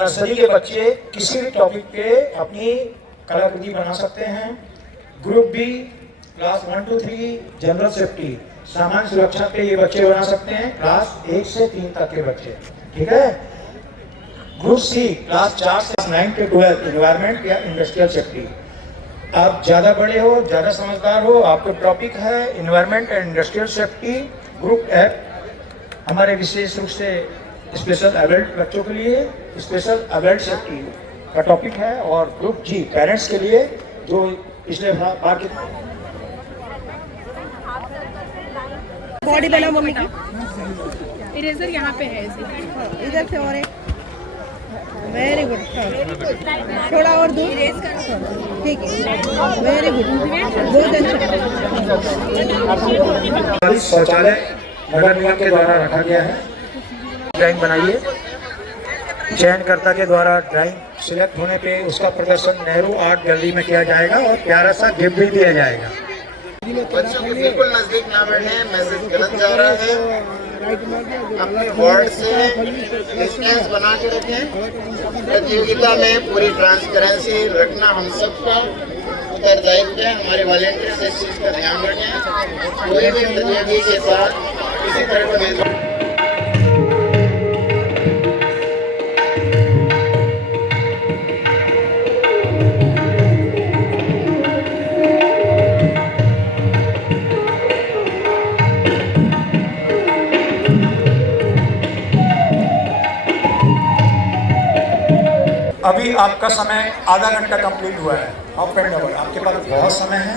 Nursery के बच्चे किसी भी टॉपिक पे अपनी कलाकृति बना सकते हैं। Group B class 1 to 3 general safety सामान्य सुरक्षा पे ये बच्चे बना सकते हैं, क्लास 1 से 3 तक के बच्चे, ठीक है। ग्रुप सी क्लास 4 से 9 to 12 एनवायरमेंट या इंडस्ट्रियल सेफ्टी। आप ज़्यादा बड़े हो, ज़्यादा समझदार हो, आपका टॉपिक है environment and industrial safety. Group F हमारे विशेष रूप से स्पेशल एडल्ट बच्चों के लिए स्पेशल एडल्ट सेफ्टी का टॉपिक है। और ग्रुप जी पेरेंट्स के लिए जो पिछले बार के बॉडी बना मम्मी की इरेजर यहाँ पे है इधर से और एक वेरी गुड थोड़ा और दूर ठीक है वेरी गुड शौचालय नगर निगम के द्वारा रखा गया है। ड्राइंग बनाइए, चयनकर्ता के द्वारा ड्राइंग सिलेक्ट होने पे उसका प्रदर्शन नेहरू आर्ट गैलरी में किया जाएगा और प्यारा सा गिफ्ट भी दिया जाएगा। बच्चों के बिल्कुल नजदीक ना बैठे, मैसेज गलत जा रहा है। अपने बोर्ड से डिस्टेंस बना के रखें। प्रतियोगिता में पूरी ट्रांसपेरेंसी रखना हम सबका उत्तरदायित्व है। हमारे वॉलेंटियर्स इस चीज का ध्यान रखें। कोई भी प्रतियोगी के साथ किसी तरह का अभी आपका समय आधा घंटा कंप्लीट हुआ है। अप एंड डाउन आपके पास बहुत समय है,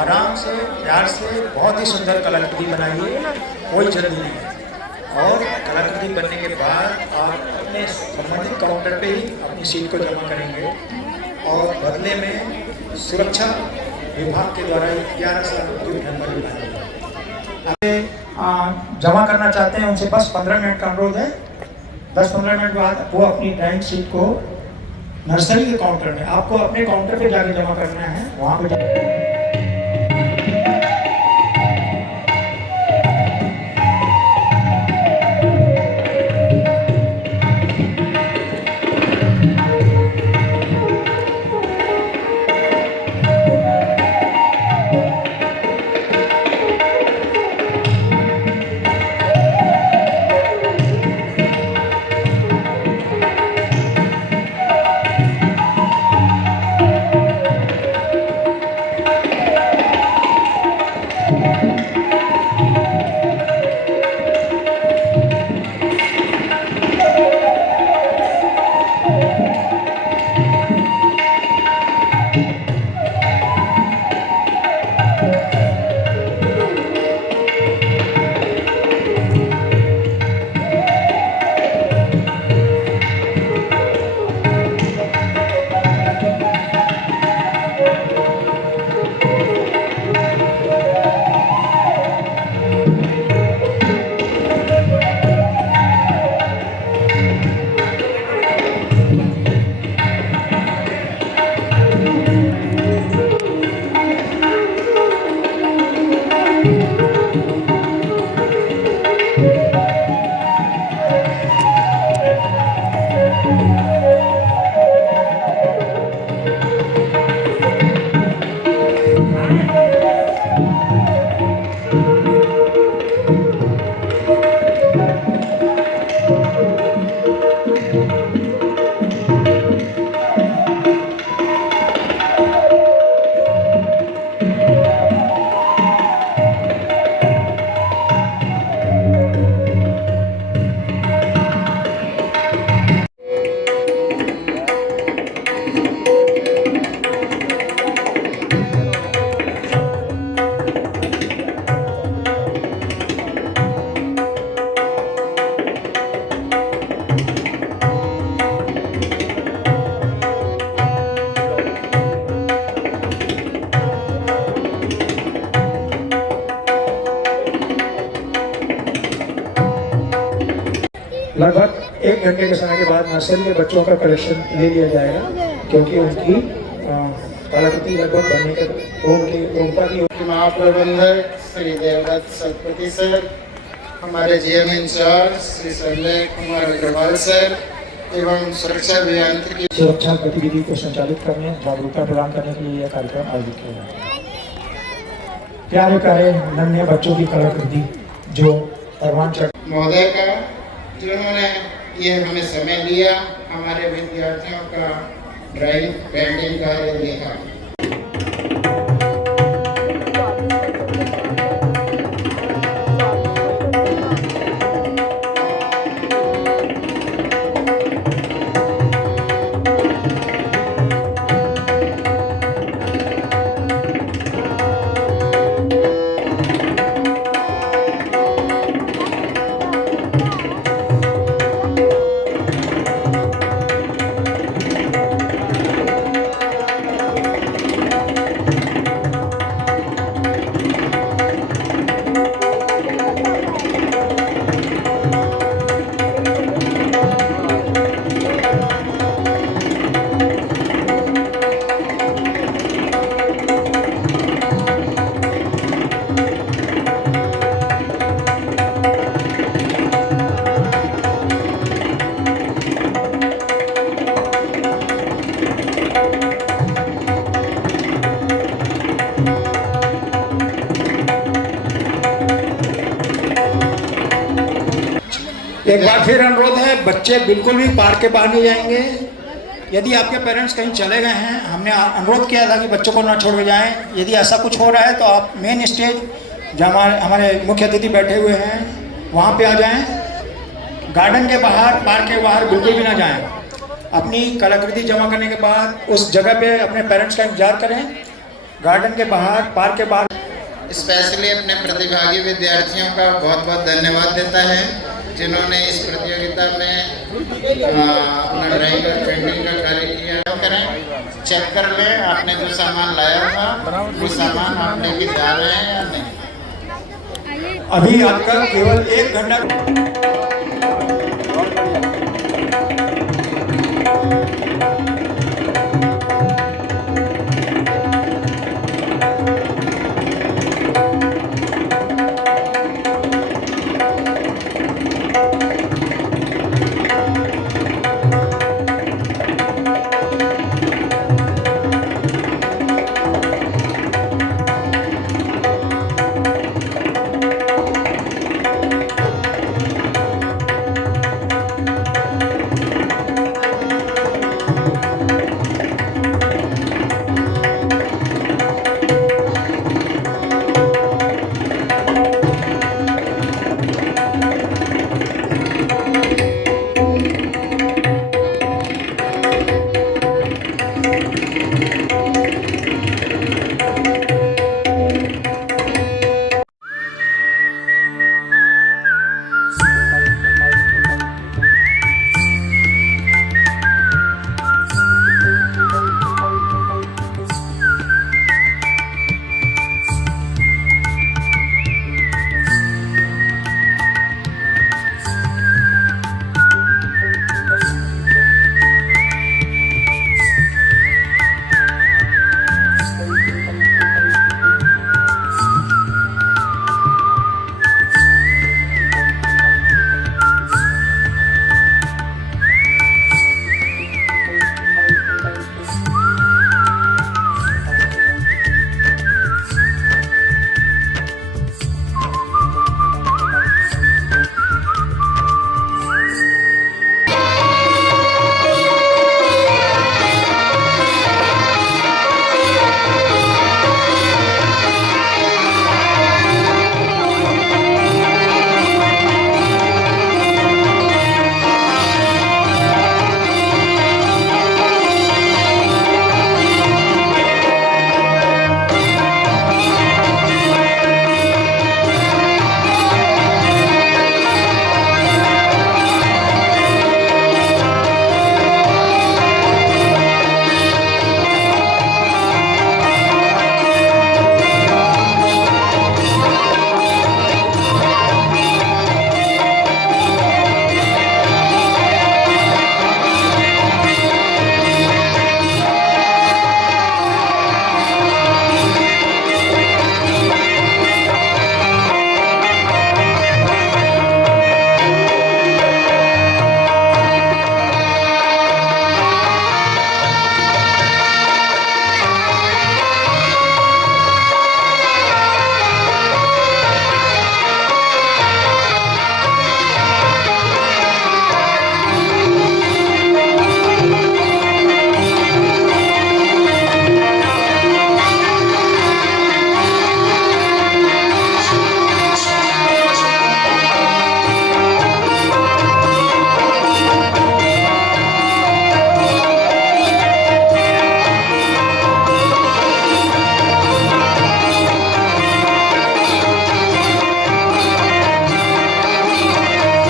आराम से प्यार से बहुत ही सुंदर कलाकृति बनाइए, कोई जल्दी नहीं है। और कलाकृति बनने के बाद आप अपने संबंधित काउंटर पे ही अपनी सीट को जमा करेंगे और बदले में सुरक्षा विभाग के द्वारा एक प्यारा सा गिफ्ट नंबर बनाएंगे। जमा करना चाहते हैं उनसे बस 15 मिनट का अनुरोध है। 10-15 मिनट बाद वो अपनी ड्राइंग शीट को नर्सरी के काउंटर में, आपको अपने काउंटर पे जाके जमा करना है, वहाँ पे लगभग 1 घंटे के समय के बाद नर्सरी के बच्चों का कलेक्शन ले लिया जाएगा, क्योंकि उनकी कलाकृति लगभग बनने के उनका की महाप्रबंधक श्री देवदत्त सतपति सर, हमारे GM incharge Shri Shailesh Kumar Agarwal sir, एवं सुरक्षा अभियांत्रिकी सुरक्षा गतिविधि को संचालित करने, जागरूकता प्रदान करने के लिए यह कार्यक्रम आयोजित किया जाता है। प्यारे प्यारे नन्हे बच्चों की कलाकृति जो रोमांचक महोदय का, जिन्होंने ये हमें समय लिया हमारे विद्यार्थियों का ड्राइंग पेंटिंग कार्य देखा। एक बार फिर अनुरोध है, बच्चे बिल्कुल भी पार्क के बाहर नहीं जाएंगे। यदि आपके पेरेंट्स कहीं चले गए हैं, हमने अनुरोध किया था कि बच्चों को ना छोड़ के जाएं। यदि ऐसा कुछ हो रहा है तो आप मेन स्टेज जहाँ हमारे मुख्य अतिथि बैठे हुए हैं वहाँ पे आ जाएं। गार्डन के बाहर, पार्क के बाहर बिल्कुल भी ना जाएं। अपनी कलाकृति जमा करने के बाद उस जगह पे अपने पेरेंट्स का इंतजार करें। गार्डन के बाहर, पार्क के बाहर। स्पेशली अपने प्रतिभागी विद्यार्थियों का बहुत बहुत धन्यवाद देता है, जिन्होंने इस प्रतियोगिता में अपना ड्राइंग और पेंटिंग का कार्य किया। करें, चेक कर लें आपने जो सामान लाया था वो सामान आप लेके जा रहे हैं या नहीं। अभी आपका केवल 1 घंटा